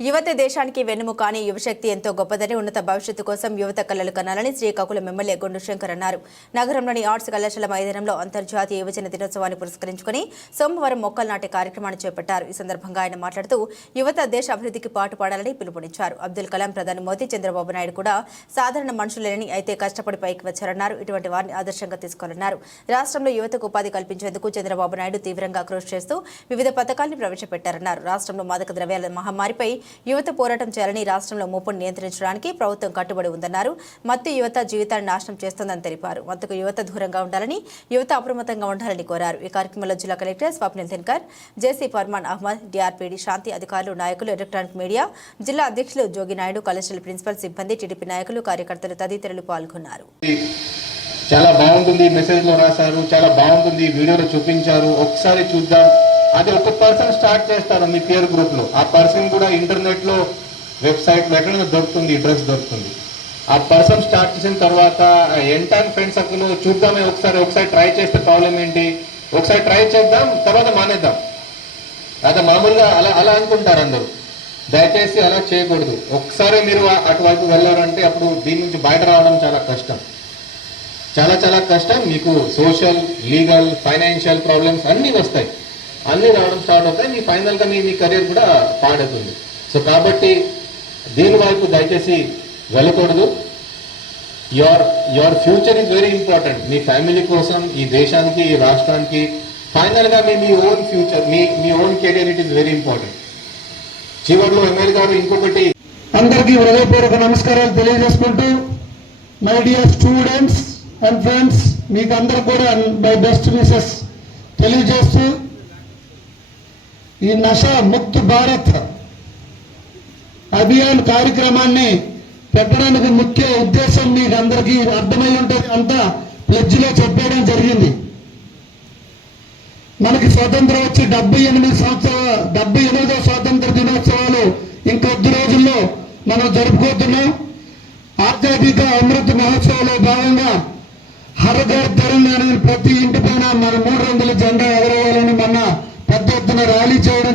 యువత దేశానికి వెన్నుముక అని యువశక్తి ఎంతో గొప్పదని ఉన్నత భవిష్యత్తు కోసం యువత కలలు కనాలని శ్రీకాకుళం ఎమ్మెల్యే గుండు శంకర్ అన్నారు. నగరంలోని ఆర్ట్స్ కళాశాల మైదానంలో అంతర్జాతీయ యువజన దినోత్సవాన్ని పురస్కరించుకుని సోమవారం మొక్కలు నాటే కార్యక్రమాన్ని చేపట్టారు. ఈ సందర్భంగా ఆయన మాట్లాడుతూ యువత దేశ అభివృద్ధికి పాటుపడాలని పిలుపునిచ్చారు. అబ్దుల్ కలాం, ప్రధాని మోదీ, చంద్రబాబు నాయుడు కూడా సాధారణ మనుషులేనని, అయితే కష్టపడి పైకి వచ్చారన్నారు. ఇటువంటి వారిని ఆదర్శంగా తీసుకోవాలన్నారు. రాష్ట్రంలో యువతకు ఉపాధి కల్పించేందుకు చంద్రబాబు నాయుడు తీవ్రంగా కృషి చేస్తూ వివిధ పథకాలను ప్రవేశపెట్టారన్నారు. రాష్ట్రంలో మాదక ద్రవ్యాల మహమ్మారిపై యువత పోరాటం చేయాలని, రాష్ట్రంలో ముప్పును నియంత్రించడానికి ప్రభుత్వం కట్టుబడి ఉందన్నారు. మత్తు యువత జీవితాన్ని నాశనం చేస్తోందని తెలిపారు. మత్తుకు యువత దూరంగా ఉండాలని, యువత అప్రమత్తంగా ఉండాలని కోరారు. ఈ కార్యక్రమంలో జిల్లా కలెక్టర్ స్వప్నిల్ దినకర్, జేసీ ఫర్మాన్ అహ్మద్, డిఆర్పీడీ శాంతి అధికారులు, నాయకులు, ఎలక్ట్రానిక్ మీడియా, జిల్లా అధ్యక్షులు జోగి నాయుడు, కళాశాల ప్రిన్సిపల్ సిబ్బంది, టీడీపీ నాయకులు, కార్యకర్తలు తదితరులు పాల్గొన్నారు. చాలా బాగుంటుంది, మెసేజ్ లో రాశారు, చాలా బాగుంటుంది, వీడియోలో చూపించారు, ఒకసారి చూద్దాం. అది ఒక పర్సన్ స్టార్ట్ చేస్తారు మీ పియర్ గ్రూప్ లో. ఆ పర్సన్ కూడా ఇంటర్నెట్ లో, వెబ్సైట్ లో ఎక్కడైనా దొరుకుతుంది, డ్రగ్స్ దొరుకుతుంది. ఆ పర్సన్ స్టార్ట్ చేసిన తర్వాత ఎంటైర్ ఫ్రెండ్స్ సర్కిల్ చూద్దామే, ఒకసారి ట్రై చేస్తే ప్రాబ్లం ఏంటి, ఒకసారి ట్రై చేద్దాం, తర్వాత మానేద్దాం. అదే మామూలుగా అలా అనుకుంటారు అందరూ. దయచేసి అలా చేయకూడదు. ఒకసారి మీరు అటువైపు వెళ్ళారంటే అప్పుడు దీని నుంచి బయట రావడం చాలా కష్టం, చాలా కష్టం. మీకు సోషల్, లీగల్, ఫైనాన్షియల్ ప్రాబ్లమ్స్ అన్నీ వస్తాయి. అన్నీ రావడం స్టార్ట్ అవుతాయి. మీ ఫైనల్గా మీ కెరీర్ కూడా పాడవుతుంది. సో కాబట్టి దీని వైపు దయచేసి వెళ్ళకూడదు. Your future is very important. మీ ఫ్యామిలీ కోసం, ఈ దేశానికి, ఈ రాష్ట్రానికి, ఫైనల్గా మీ ఓన్ ఫ్యూచర్, మీ own career, it is very important. చివరిలో ఎమ్మెల్యే గారు ఇంకొకటి, అందరికీ హృదయపూర్వక నమస్కారాలు తెలియజేసుకుంటూ, my dear students and friends, మీకు అందరు కూడా మై బెస్ట్ విషెస్ తెలియజేస్తూ, ఈ నషా ముక్త్ భారత్ అభియాన్ కార్యక్రమాన్ని పెట్టడానికి ముఖ్య ఉద్దేశం మీకు అందరికీ అర్థమై ఉంటుంది. అంతా ప్లెడ్జ్లో చెప్పడం జరిగింది. మనకి స్వాతంత్రం వచ్చి 78వ స్వాతంత్ర దినోత్సవాలు ఇంకొద్ది రోజుల్లో మనం జరుపుకోతున్నాం. ఆజాదీ కా అమృత్ మహోత్సవంలో భాగంగా హర్ ఘర్ తిరంగా ప్రతి ఇంటి పైన మన 3 రంగుల జెండా ఎగరవేయాలని మొన్న పెద్ద ఎత్తున ర్యాలీ చేయడం